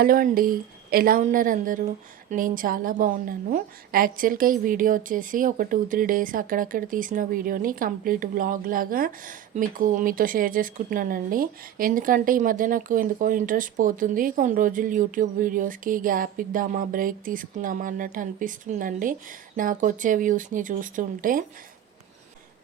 Hello అండి ఎలా ఉన్నారు అందరూ? నేను చాలా బాగున్నాను. యాక్చువల్గా ఈ వీడియో వచ్చేసి ఒక టూ త్రీ డేస్ అక్కడక్కడ తీసిన వీడియోని కంప్లీట్ వ్లాగ్ లాగా మీకు మీతో షేర్ చేసుకుంటున్నానండి. ఎందుకంటే ఈ మధ్య నాకు ఎందుకో ఇంట్రెస్ట్ పోతుంది. కొన్ని రోజులు యూట్యూబ్ వీడియోస్కి గ్యాప్ ఇద్దామా బ్రేక్ తీసుకుందామా అన్నట్టు అనిపిస్తుందండి. నాకు వచ్చే వ్యూస్ని చూస్తుంటే.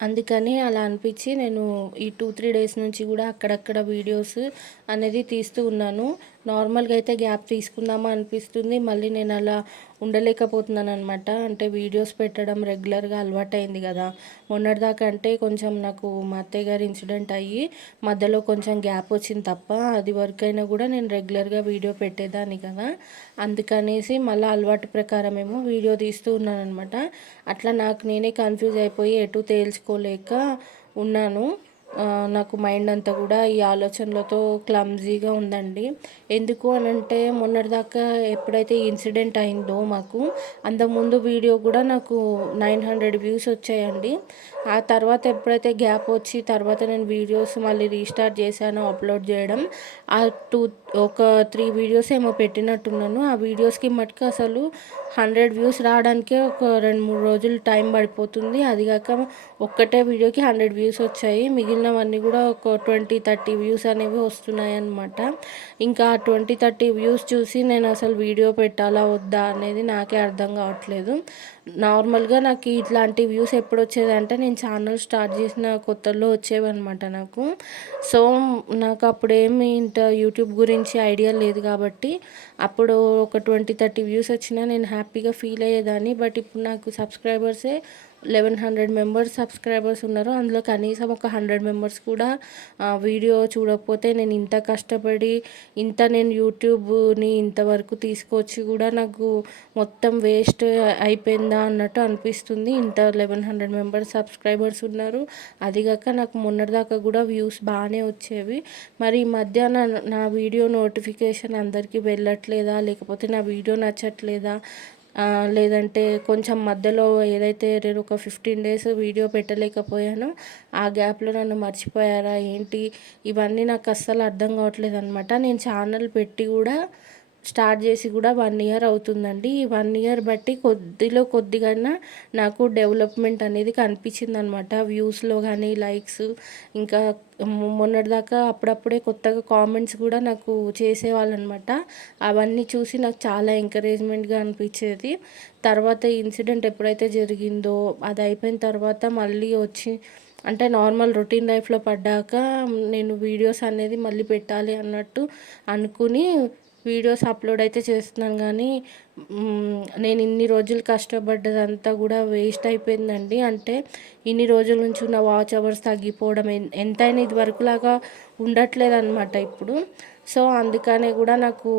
అందుకని అలా అనిపించి నేను ఈ టూ త్రీ డేస్ నుంచి కూడా అక్కడక్కడ వీడియోస్ అనేది తీస్తూ ఉన్నాను. నార్మల్గా అయితే గ్యాప్ తీసుకుందామా అనిపిస్తుంది. మళ్ళీ నేను అలా ఉండలేకపోతున్నాను అనమాట అంటే వీడియోస్ పెట్టడం రెగ్యులర్గా అలవాటైంది కదా. మొన్నటిదాకా అంటే కొంచెం నాకు మా అత్తయ్య గారి ఇన్సిడెంట్ అయ్యి మధ్యలో కొంచెం గ్యాప్ వచ్చింది తప్ప అది వర్క్ అయినా కూడా నేను రెగ్యులర్గా వీడియో పెట్టేదాన్ని కదా. అందుకనేసి మళ్ళీ అలవాటు ప్రకారం ఏమో వీడియో తీస్తూ ఉన్నాను అనమాట అట్లా నాకు నేనే కన్ఫ్యూజ్ అయిపోయి ఎటు తేల్చుకోలేక ఉన్నాను. నాకు మైండ్ అంతా కూడా ఈ ఆలోచనలతో క్లమ్జీగా ఉందండి. ఎందుకు అని అంటే మొన్నటిదాకా ఎప్పుడైతే ఇన్సిడెంట్ అయిందో మాకు అంతకుముందు వీడియో కూడా నాకు నైన్ హండ్రెడ్ వ్యూస్ వచ్చాయండి. ఆ తర్వాత ఎప్పుడైతే గ్యాప్ వచ్చి తర్వాత నేను వీడియోస్ మళ్ళీ రీస్టార్ట్ చేశాను అప్లోడ్ చేయడం ఆ టూ ఒక త్రీ వీడియోస్ ఏమో పెట్టినట్టున్నాను. ఆ వీడియోస్కి మటుకు అసలు హండ్రెడ్ వ్యూస్ రావడానికే ఒక రెండు మూడు రోజులు టైం పడిపోతుంది. అది కాక ఒక్కటే వీడియోకి హండ్రెడ్ వ్యూస్ వచ్చాయి. మిగిలినవన్నీ కూడా ఒక ట్వంటీ థర్టీ వ్యూస్ అనేవి వస్తున్నాయి అన్నమాట ఇంకా ట్వంటీ థర్టీ వ్యూస్ చూసి నేను అసలు వీడియో పెట్టాలా వద్దా అనేది నాకే అర్థం కావట్లేదు. నార్మల్గా నాకు ఇట్లాంటి వ్యూస్ ఎప్పుడు వచ్చేదంటే నేను ఛానల్ స్టార్ట్ చేసిన కొత్తలో వచ్చేవి అనమాట నాకు. సో నాకు అప్పుడు ఏమి ఇంత యూట్యూబ్ గురించి ఐడియా లేదు కాబట్టి అప్పుడు ఒక ట్వంటీ థర్టీ వ్యూస్ వచ్చినా నేను హ్యాపీగా ఫీల్ అయ్యేదాన్ని. బట్ ఇప్పుడు నాకు సబ్స్క్రైబర్సే లెవెన్ హండ్రెడ్ మెంబర్స్ సబ్స్క్రైబర్స్ ఉన్నారు అందులో కనీసం ఒక హండ్రెడ్ మెంబర్స్ కూడా వీడియో చూడకపోతే నేను ఇంత కష్టపడి ఇంత నేను యూట్యూబ్ని ఇంతవరకు తీసుకొచ్చి కూడా నాకు మొత్తం వేస్ట్ అయిపోయిందా అన్నట్టు అనిపిస్తుంది. ఇంత లెవెన్ హండ్రెడ్ మెంబర్స్ సబ్స్క్రైబర్స్ ఉన్నారు. అదిగాక నాకు మొన్నటిదాకా కూడా వ్యూస్ బాగానే వచ్చేవి. మరి ఈ మధ్య నా నా వీడియో నోటిఫికేషన్ అందరికీ వెళ్ళట్లేదా? లేకపోతే నా వీడియో నచ్చట్లేదా? లేదంటే కొంచెం మధ్యలో ఏదైతే నేను ఒక ఫిఫ్టీన్ డేస్ వీడియో పెట్టలేకపోయానో ఆ గ్యాప్లో నన్ను మర్చిపోయారా ఏంటి? ఇవన్నీ నాకు అస్సలు అర్థం కావట్లేదు అనమాట నేను ఛానల్ పెట్టి కూడా స్టార్ట్ చేసి కూడా వన్ ఇయర్ అవుతుందండి. ఈ వన్ ఇయర్ బట్టి కొద్దిలో కొద్దిగా నాకు డెవలప్మెంట్ అనేది కనిపించింది అనమాట వ్యూస్లో కానీ లైక్స్ ఇంకా మొన్నటిదాకా అప్పుడప్పుడే కొత్తగా కామెంట్స్ కూడా నాకు చేసేవాళ్ళు అనమాట అవన్నీ చూసి నాకు చాలా ఎంకరేజ్మెంట్గా అనిపించేది. తర్వాత ఇన్సిడెంట్ ఎప్పుడైతే జరిగిందో అది అయిపోయిన తర్వాత మళ్ళీ వచ్చి అంటే నార్మల్ రొటీన్ లైఫ్లో పడ్డాక నేను వీడియోస్ అనేది మళ్ళీ పెట్టాలి అన్నట్టు అనుకుని వీడియోస్ అప్లోడ్ అయితే చేస్తున్నాను కానీ నేను ఇన్ని రోజులు కష్టపడ్డదంతా కూడా వేస్ట్ అయిపోయిందండి. అంటే ఇన్ని రోజుల నుంచి ఉన్న వాచ్ అవర్స్ తగ్గిపోవడం ఎంతైనా ఇది వరకులాగా ఉండట్లేదు అనమాట ఇప్పుడు. సో అందుకనే కూడా నాకు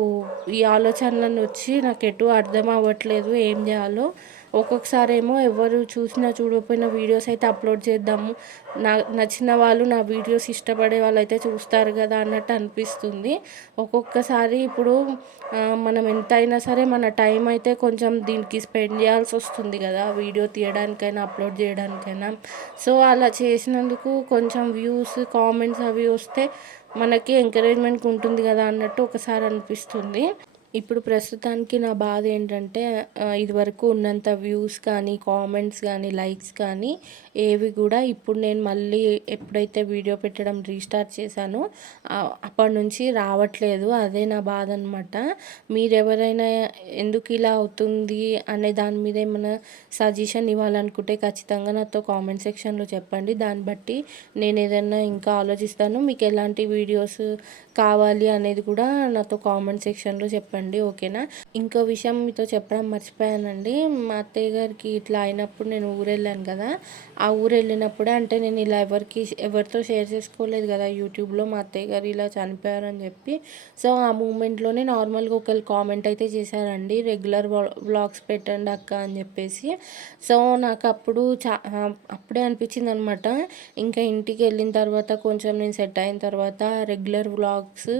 ఈ ఆలోచనలను వచ్చి నాకు ఎటు అర్థం అవ్వట్లేదు ఏం చేయాలో. ఒక్కొక్కసారి ఏమో ఎవరు చూసినా చూడకపోయినా వీడియోస్ అయితే అప్లోడ్ చేద్దాము. నా నచ్చిన వాళ్ళు నా వీడియోస్ ఇష్టపడే వాళ్ళు అయితే చూస్తారు కదా అన్నట్టు అనిపిస్తుంది. ఒక్కొక్కసారి ఇప్పుడు మనం ఎంత అయినా సరే మన టైం అయితే కొంచెం దీనికి స్పెండ్ చేయాల్సి వస్తుంది కదా వీడియో తీయడానికైనా అప్లోడ్ చేయడానికైనా. సో అలా చేసినందుకు కొంచెం వ్యూస్ కామెంట్స్ అవి వస్తే మనకి ఎంకరేజ్మెంట్ ఉంటుంది కదా అన్నట్టు ఒకసారి అనిపిస్తుంది. ఇప్పుడు ప్రస్తుతానికి నా బాధ ఏంటంటే ఇదివరకు ఉన్నంత వ్యూస్ కానీ కామెంట్స్ కానీ లైక్స్ కానీ ఏవి కూడా ఇప్పుడు నేను మళ్ళీ ఎప్పుడైతే వీడియో పెట్టడం రీస్టార్ట్ చేశానో అప్పటి నుంచి రావట్లేదు. అదే నా బాధ అనమాట మీరు ఎవరైనా ఎందుకు ఇలా అవుతుంది అనే దాని మీద ఏమైనా సజెషన్ ఇవ్వాలనుకుంటే ఖచ్చితంగా నాతో కామెంట్ సెక్షన్లో చెప్పండి. దాన్ని బట్టి నేను ఏదైనా ఇంకా ఆలోచిస్తాను. మీకు ఎలాంటి వీడియోస్ కావాలి అనేది కూడా నాతో కామెంట్ సెక్షన్లో చెప్పండి ఓకేనా? ఇంకో విషయం మీతో చెప్పడం మర్చిపోయానండి. మా అత్తయ్య గారికి ఇట్లా అయినప్పుడు నేను ఊరు వెళ్ళాను కదా. ఆ ఊరు వెళ్ళినప్పుడే అంటే నేను ఇలా ఎవరికి ఎవరితో షేర్ చేసుకోలేదు కదా. యూట్యూబ్లో మా అత్తయ్య గారు ఇలా చనిపోయారని చెప్పి. సో ఆ మూమెంట్లోనే నార్మల్గా ఒకళ్ళు కామెంట్ అయితే చేశారండి. రెగ్యులర్ వ్లాగ్స్ పెట్టండి అక్క అని చెప్పేసి. సో నాకు అప్పుడు చా అప్పుడే అనిపించింది అనమాట ఇంకా ఇంటికి వెళ్ళిన తర్వాత కొంచెం నేను సెట్ అయిన తర్వాత రెగ్యులర్ వ్లాగ్ వ్లాగ్స్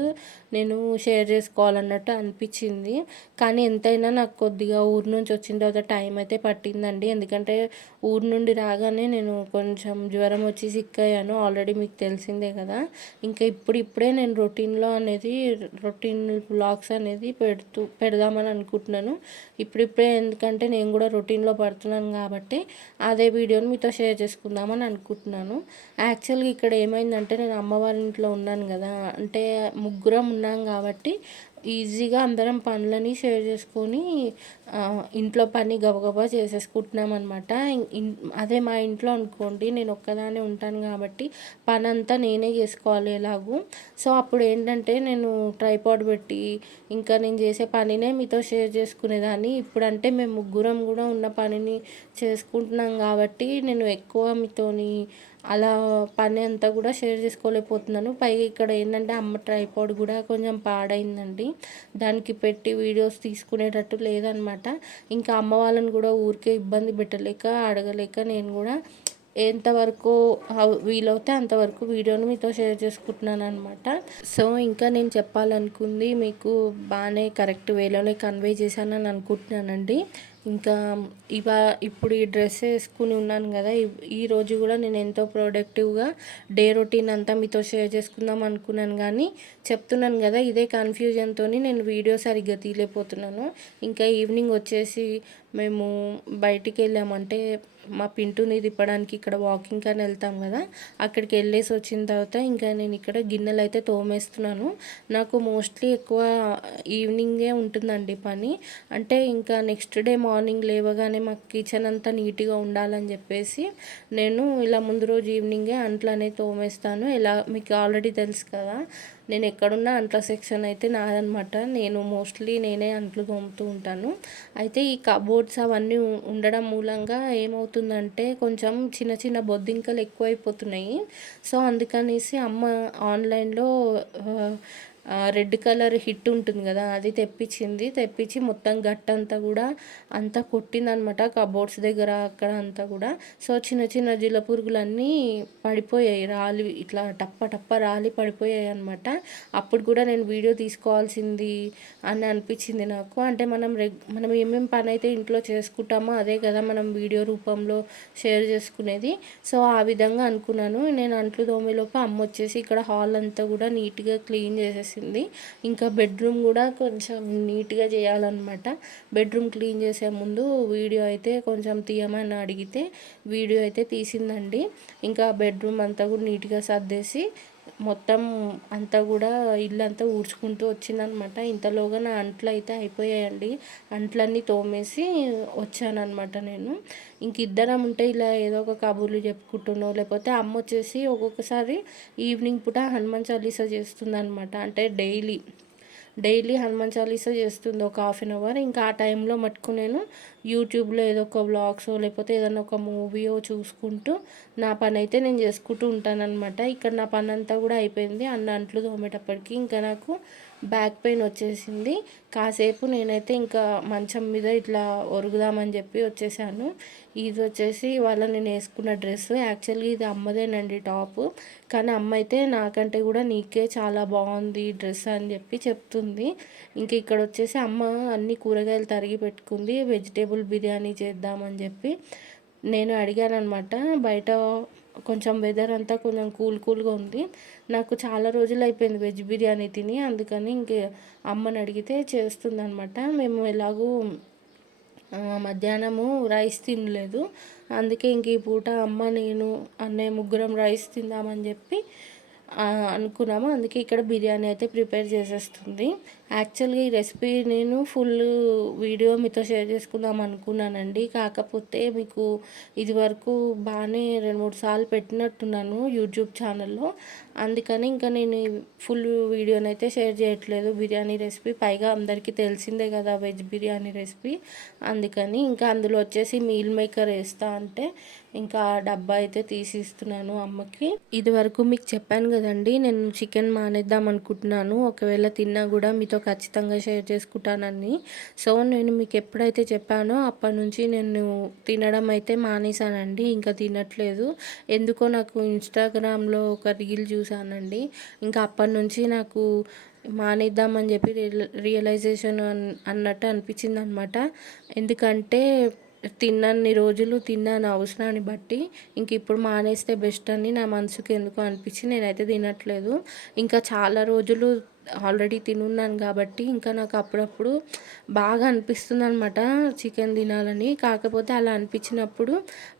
నేను షేర్ చేసుకోవాలన్నట్టు అనిపించింది. కానీ ఎంతైనా నాకు కొద్దిగా ఊరు నుంచి వచ్చిన తర్వాత టైం అయితే పట్టిందండి. ఎందుకంటే ఊరు నుండి రాగానే నేను కొంచెం జ్వరం వచ్చి సిక్ అయ్యాను. ఆల్రెడీ మీకు తెలిసిందే కదా. ఇంకా ఇప్పుడు ఇప్పుడే నేను రొటీన్లో అనేది రొటీన్ బ్లాగ్స్ అనేది పెడుతూ పెడదామని అనుకుంటున్నాను. ఇప్పుడిప్పుడే ఎందుకంటే నేను కూడా రొటీన్లో పడుతున్నాను కాబట్టి అదే వీడియోని మీతో షేర్ చేసుకుందామని అనుకుంటున్నాను. యాక్చువల్గా ఇక్కడ ఏమైందంటే నేను అమ్మవారి ఇంట్లో ఉన్నాను కదా. అంటే ముగ్గురం ఉన్నాం కాబట్టి ఈజీగా అందరం పనులని షేర్ చేసుకొని ఇంట్లో పని గబగబా చేసేసుకుంటున్నాం అనమాట అదే మా ఇంట్లో అనుకోండి నేను ఒక్కదానే ఉంటాను కాబట్టి పని అంతా నేనే చేసుకోవాలి ఎలాగూ. సో అప్పుడు ఏంటంటే నేను ట్రైపాడ్ పెట్టి ఇంకా నేను చేసే పనినే మీతో షేర్ చేసుకునేదాన్ని. ఇప్పుడంటే మేము ముగ్గురం కూడా ఉన్న పనిని చేసుకుంటున్నాం కాబట్టి నేను ఎక్కువ మీతోని అలా పని అంతా కూడా షేర్ చేసుకోలేకపోతున్నాను. పైగా ఇక్కడ ఏంటంటే అమ్మ ట్రైపాడ్ కూడా కొంచెం పాడైందండి. దానికి పెట్టి వీడియోస్ తీసుకునేటట్టు లేదనమాట. ఇంకా అమ్మ వాళ్ళని కూడా ఊరికే ఇబ్బంది పెట్టలేక అడగలేక నేను కూడా ఎంతవరకు వీలవుతే అంతవరకు వీడియోని మీతో షేర్ చేసుకుంటున్నాను అనమాట సో ఇంకా నేను చెప్పాలనుకుంది మీకు బాగానే కరెక్ట్ వేలోనే కన్వే చేశానని అనుకుంటున్నానండి. ఇంకా ఇవా ఇప్పుడు ఈ డ్రెస్ వేసుకుని ఉన్నాను కదా ఈ రోజు కూడా నేను ఎంతో ప్రొడక్టివ్గా డే రొటీన్ అంతా మీతో షేర్ చేసుకుందాం అనుకున్నాను. కానీ చెప్తున్నాను కదా ఇదే కన్ఫ్యూజన్తో నేను వీడియో సరిగ్గా తీయలేకపోతున్నాను. ఇంకా ఈవినింగ్ వచ్చేసి మేము బయటికి వెళ్ళామంటే మా పింటుని తిప్పడానికి ఇక్కడ వాకింగ్ అని వెళ్తాం కదా అక్కడికి వెళ్ళేసి వచ్చిన తర్వాత ఇంకా నేను ఇక్కడ గిన్నెలు అయితే తోమేస్తున్నాను. నాకు మోస్ట్లీ ఎక్కువ ఈవినింగే ఉంటుందండి పని. అంటే ఇంకా నెక్స్ట్ డే మార్నింగ్ లేవగానే మాకు కిచెన్ అంతా నీట్గా ఉండాలని చెప్పేసి నేను ఇలా ముందు రోజు ఈవినింగే అంట్లనే తోమేస్తాను. ఇలా మీకు ఆల్రెడీ తెలుసు కదా నేను ఎక్కడున్నా అంట్ల సెక్షన్ అయితే నాదనమాట నేను మోస్ట్లీ నేనే అంట్లు తోముతూ ఉంటాను. అయితే ఈ కబోర్డ్స్ అవన్నీ ఉండడం మూలంగా ఏమవుతుందంటే కొంచెం చిన్న చిన్న బొద్దింకలు ఎక్కువైపోతున్నాయి. సో అందుకనేసి అమ్మ ఆన్లైన్లో రెడ్ కలర్ హిట్ ఉంటుంది కదా అది తెప్పించింది. తెప్పించి మొత్తం గట్టంతా కూడా అంతా కొట్టిందనమాట కబోర్డ్స్ దగ్గర అక్కడ అంతా కూడా. సో చిన్న చిన్న జిల్ల పురుగులన్నీ పడిపోయాయి రాలి ఇట్లా టప్ప టప్ప రాలి పడిపోయాయి అనమాట. అప్పుడు కూడా నేను వీడియో తీసుకోవాల్సింది అని అనిపించింది నాకు. అంటే మనం రెగ్ మనం ఏమేమి పని అయితే ఇంట్లో చేసుకుంటామో అదే కదా మనం వీడియో రూపంలో షేర్ చేసుకునేది. సో ఆ విధంగా అనుకున్నాను. నేను అంట్లు దోమేలోపు అమ్మ వచ్చేసి ఇక్కడ హాల్ అంతా కూడా నీట్గా క్లీన్ చేసేసి చేసింది. ఇంకా బెడ్రూమ్ కూడా కొంచెం నీట్గా చేయాలన్నమాట. బెడ్రూమ్ క్లీన్ చేసే ముందు వీడియో అయితే కొంచెం తీయమని అడిగితే వీడియో అయితే తీసిందండి. ఇంకా బెడ్రూమ్ అంతా కూడా నీట్గా సర్దేసి మొత్తం అంతా కూడా ఇల్లు అంతా ఊడ్చుకుంటూ వచ్చిందనమాట. ఇంతలోగా నా అంట్లు అయితే అయిపోయాయండి. అంట్లన్నీ తోమేసి వచ్చానమాట నేను. ఇంక ఇద్దరం ఉంటే ఇలా ఏదో ఒక కబుర్లు చెప్పుకుంటున్నాం లేకపోతే అమ్మ వచ్చేసి ఒక్కొక్కసారి ఈవినింగ్ పూట హనుమాన్ చాలీసా చేస్తుందనమాట. అంటే డైలీ డైలీ హనుమాన్ చాలీసా చేస్తుంది ఒక హాఫ్ అన్ అవర్. ఇంకా ఆ టైంలో మటుకు నేను యూట్యూబ్లో ఏదో ఒక వ్లాగ్స్ లేకపోతే ఏదైనా ఒక మూవీయో చూసుకుంటూ నా పని అయితే నేను చేసుకుంటూ ఉంటానన్నమాట. ఇక్కడ నా పని అంతా కూడా అయిపోయింది. అన్న అంట్లు తోమేటప్పటికి ఇంకా నాకు బ్యాక్ పెయిన్ వచ్చేసింది. కాసేపు నేనైతే ఇంకా మంచం మీద ఇట్లా ఒరుగుదామని చెప్పి వచ్చేసాను. ఇది వచ్చేసి ఇవాళ నేను వేసుకున్న డ్రెస్. యాక్చువల్గా ఇది అమ్మదేనండి టాప్. కానీ అమ్మ అయితే నాకంటే కూడా నీకే చాలా బాగుంది డ్రెస్ అని చెప్పి చెప్తుంది. ఇంక ఇక్కడ వచ్చేసి అమ్మ అన్ని కూరగాయలు తరిగి పెట్టుకుంది. వెజిటేబుల్ బిర్యానీ చేద్దామని చెప్పి నేను అడిగాను అనమాట బయట కొంచెం వెదర్ అంతా కొంచెం కూల్ కూల్గా ఉంది. నాకు చాలా రోజులు అయిపోయింది వెజ్ బిర్యానీ తిని. అందుకని ఇంక అమ్మని అడిగితే చేస్తుందనమాట మేము ఎలాగూ మధ్యాహ్నము రైస్ తినలేదు. అందుకే ఇంక ఈ పూట అమ్మ నేను అన్నయ్య ముగ్గురం రైస్ తిందామని చెప్పి అనుకున్నాము. అందుకే ఇక్కడ బిర్యానీ అయితే ప్రిపేర్ చేసేస్తుంది. యాక్చువల్గా ఈ రెసిపీ నేను ఫుల్ వీడియో మీతో షేర్ చేసుకుందాం అనుకున్నానండి. కాకపోతే మీకు ఇది వరకు బాగానే రెండు మూడు సార్లు పెట్టినట్టున్నాను యూట్యూబ్ ఛానల్లో. అందుకని ఇంకా నేను ఫుల్ వీడియోని అయితే షేర్ చేయట్లేదు. బిర్యానీ రెసిపీ పైగా అందరికీ తెలిసిందే కదా వెజ్ బిర్యానీ రెసిపీ. అందుకని ఇంకా అందులో వచ్చేసి మీల్ మేకర్ వేస్తా అంటే ఇంకా డబ్బా అయితే తీసి ఇస్తున్నాను అమ్మకి. ఇది వరకు మీకు చెప్పాను కదండి నేను చికెన్ మానేద్దాం అనుకుంటున్నాను. ఒకవేళ తిన్నా కూడా మీతో ఖచ్చితంగా షేర్ చేసుకుంటానని. సో నేను మీకు ఎప్పుడైతే చెప్పానో అప్పటి నుంచి నేను తినడం అయితే మానేశానండి. ఇంకా తినట్లేదు. ఎందుకో నాకు ఇన్స్టాగ్రామ్లో ఒక రీల్ చూశానండి. చూసానండి ఇంకా అప్పటి నుంచి నాకు మానేద్దామని చెప్పి రియలైజేషన్ అన్నట్టు అనిపించింది అనమాట ఎందుకంటే తిన్నన్ని రోజులు తిన్నాను అవసరాన్ని బట్టి. ఇంక ఇప్పుడు మానేస్తే బెస్ట్ అని నా మనసుకి ఎందుకు అనిపించి నేనైతే తినట్లేదు. ఇంకా చాలా రోజులు ఆల్రెడీ తినున్నాను కాబట్టి ఇంకా నాకు అప్పుడప్పుడు బాగా అనిపిస్తుంది అనమాట చికెన్ తినాలని. కాకపోతే అలా అనిపించినప్పుడు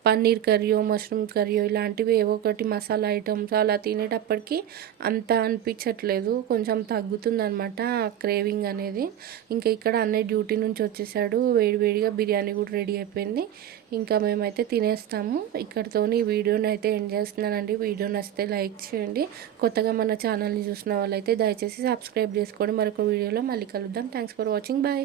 పన్నీర్ కర్రీయో మష్రూమ్ కర్రీయో ఇలాంటివి ఏవో ఒకటి మసాలా ఐటమ్స్ అలా తినేటప్పటికి అంత అనిపించట్లేదు. కొంచెం తగ్గుతుంది అనమాట క్రేవింగ్ అనేది. ఇంకా ఇక్కడ అన్నయ్య డ్యూటీ నుంచి వచ్చేసాడు. వేడివేడిగా బిర్యానీ కూడా రెడీ అయిపోయింది. ఇంకా మేమైతే తినేస్తాము. ఇక్కడతోని ఈ వీడియోని అయితే ఎండ్ చేస్తున్నానండి. వీడియో నచ్చితే లైక్ చేయండి. కొత్తగా మన ఛానల్ని చూసిన వాళ్ళైతే దయచేసి సబ్స్క్రైబ్ చేసుకోండి. మరొక వీడియోలో మళ్ళీ కలుద్దాం. Thanks for watching. బాయ్.